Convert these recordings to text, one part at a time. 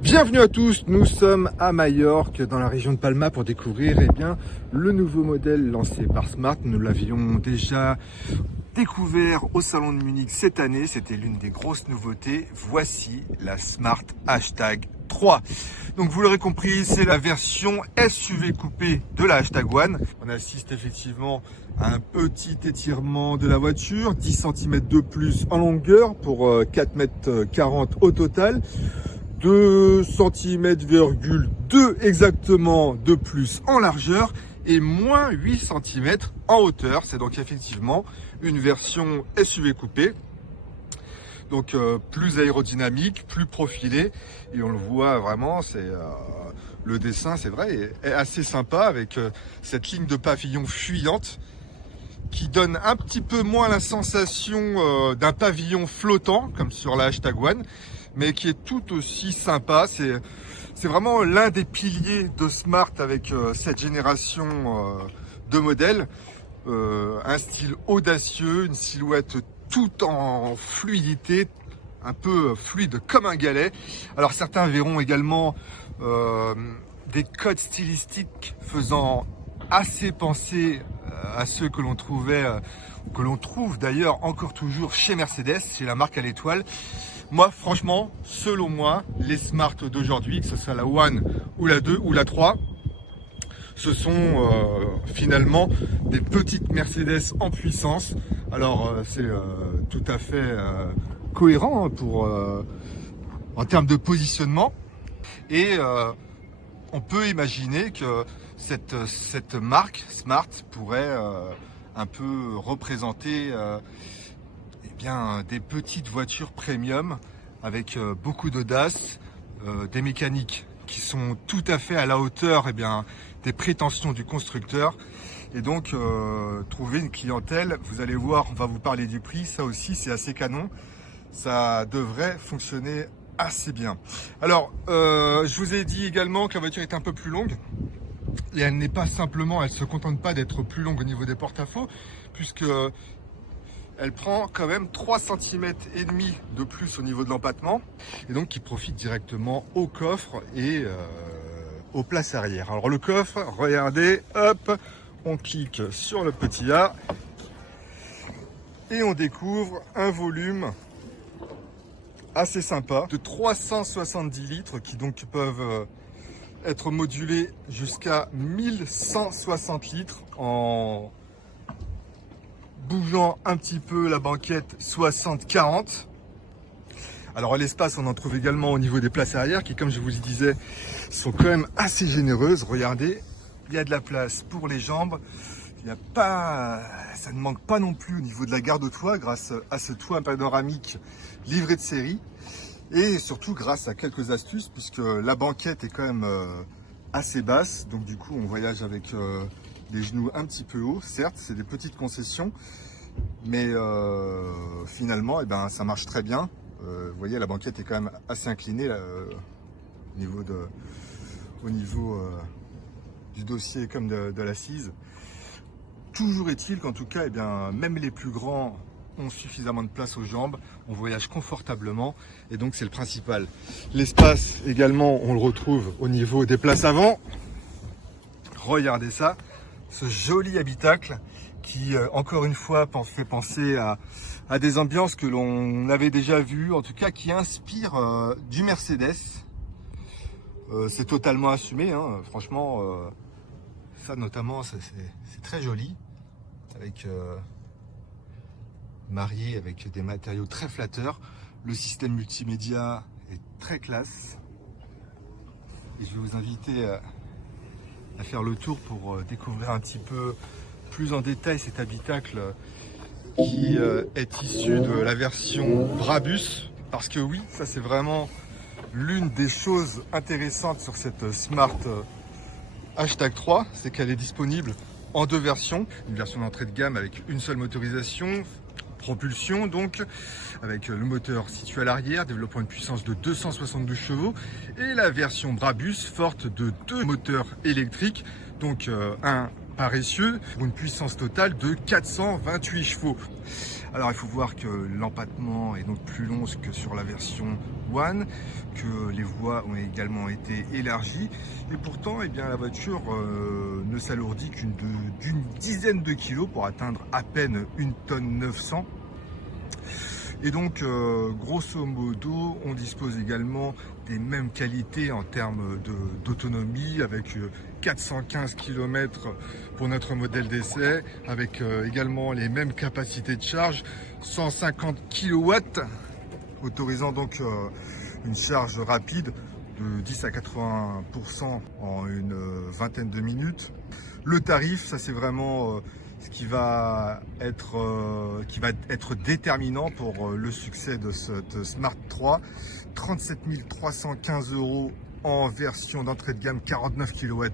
Bienvenue à tous, nous sommes à Majorque, dans la région de Palma, pour découvrir le nouveau modèle lancé par Smart. Nous l'avions déjà découvert au salon de Munich cette année, c'était l'une des grosses nouveautés. Voici la Smart Hashtag 3. Donc vous l'aurez compris, c'est la version SUV coupé de la Hashtag One. On assiste effectivement à un petit étirement de la voiture, 10 cm de plus en longueur pour 4,40 m au total. 2 cm,2 exactement de plus en largeur et moins 8 cm en hauteur. C'est donc effectivement une version SUV coupée, donc plus aérodynamique, plus profilée, et on le voit vraiment, c'est le dessin, c'est vrai, est assez sympa avec cette ligne de pavillon fuyante qui donne un petit peu moins la sensation d'un pavillon flottant comme sur la Hashtag One, mais qui est tout aussi sympa. C'est vraiment l'un des piliers de Smart avec cette génération de modèles. Un style audacieux, une silhouette tout en fluidité, un peu fluide comme un galet. Alors certains verront également des codes stylistiques faisant assez penser à ceux que l'on trouvait, que l'on trouve d'ailleurs encore toujours chez Mercedes, chez la marque à l'étoile. Moi, franchement, selon moi, les Smart d'aujourd'hui, que ce soit la One ou la 2 ou la 3, ce sont finalement des petites Mercedes en puissance. Alors, c'est tout à fait cohérent pour, en termes de positionnement. Et on peut imaginer que cette marque Smart pourrait un peu représenter des petites voitures premium avec beaucoup d'audace, des mécaniques qui sont tout à fait à la hauteur des prétentions du constructeur, et donc trouver une clientèle. Vous allez voir, on va vous parler du prix, ça aussi c'est assez canon, ça devrait fonctionner assez bien. Alors je vous ai dit également que la voiture est un peu plus longue, et elle n'est pas simplement, elle se contente pas d'être plus longue au niveau des porte-à-faux, puisque elle prend quand même 3,5 cm de plus au niveau de l'empattement, et donc qui profite directement au coffre et aux places arrière. Alors le coffre, regardez, hop, on clique sur le petit A et on découvre un volume assez sympa de 370 litres qui donc peuvent être modulés jusqu'à 1160 litres en bougeant un petit peu la banquette 60-40. Alors à l'espace, on en trouve également au niveau des places arrière qui, comme je vous le disais, sont quand même assez généreuses. Regardez, il y a de la place pour les jambes. Il n'y a pas, ça ne manque pas non plus au niveau de la garde-toit grâce à ce toit panoramique livré de série. Et surtout grâce à quelques astuces, puisque la banquette est quand même assez basse. Donc du coup, on voyage avec les genoux un petit peu hauts. Certes, c'est des petites concessions, mais finalement, ça marche très bien. Vous voyez, la banquette est quand même assez inclinée là, au niveau du dossier comme de l'assise. Toujours est-il qu'en tout cas, même les plus grands ont suffisamment de place aux jambes, on voyage confortablement, et donc c'est le principal. L'espace également, on le retrouve au niveau des places avant. Regardez ça, ce joli habitacle qui, encore une fois, fait penser à des ambiances que l'on avait déjà vues, en tout cas qui inspirent du Mercedes. C'est totalement assumé, hein. Franchement, ça notamment, c'est très joli, avec marié avec des matériaux très flatteurs. Le système multimédia est très classe, et je vais vous inviter à faire le tour pour découvrir un petit peu plus en détail cet habitacle qui est issu de la version Brabus, parce que oui, ça c'est vraiment l'une des choses intéressantes sur cette Smart Hashtag 3, c'est qu'elle est disponible en deux versions. Une version d'entrée de gamme avec une seule motorisation, propulsion donc, avec le moteur situé à l'arrière, développant une puissance de 272 chevaux, et la version Brabus forte de deux moteurs électriques, donc un paresseux pour une puissance totale de 428 chevaux. Alors il faut voir que l'empattement est donc plus long que sur la version One, que les voies ont également été élargies et pourtant eh bien, la voiture ne s'alourdit d'une dizaine de kilos pour atteindre à peine 1 tonne 900. Et donc, grosso modo, on dispose également des mêmes qualités en termes d'autonomie, avec 415 km pour notre modèle d'essai, avec également les mêmes capacités de charge, 150 kW, autorisant donc une charge rapide de 10 à 80% en une vingtaine de minutes. Le tarif, ça c'est vraiment ce qui va être déterminant pour le succès de cette Smart 3. 37 315 € en version d'entrée de gamme 49 kWh,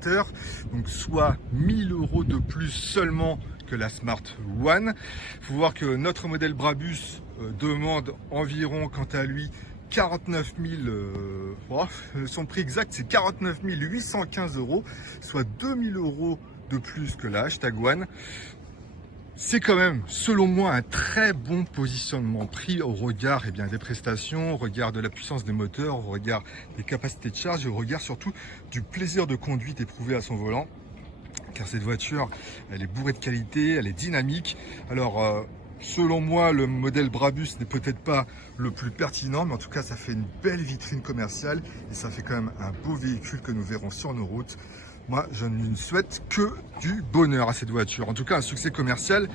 donc soit 1000 € de plus seulement que la Smart One. Il faut voir que notre modèle Brabus demande environ, quant à lui, 49 000, son prix exact c'est 49 815 €, soit 2000 € de plus que la Hashtag One. C'est quand même, selon moi, un très bon positionnement prix au regard des prestations, au regard de la puissance des moteurs, au regard des capacités de charge et au regard surtout du plaisir de conduite éprouvé à son volant. Car cette voiture, elle est bourrée de qualité, elle est dynamique. Alors, selon moi, le modèle Brabus n'est peut-être pas le plus pertinent, mais en tout cas, ça fait une belle vitrine commerciale et ça fait quand même un beau véhicule que nous verrons sur nos routes. Moi, je ne souhaite que du bonheur à cette voiture. En tout cas, un succès commercial,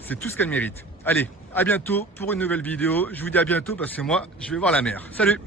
c'est tout ce qu'elle mérite. Allez, à bientôt pour une nouvelle vidéo. Je vous dis à bientôt parce que moi, je vais voir la mer. Salut!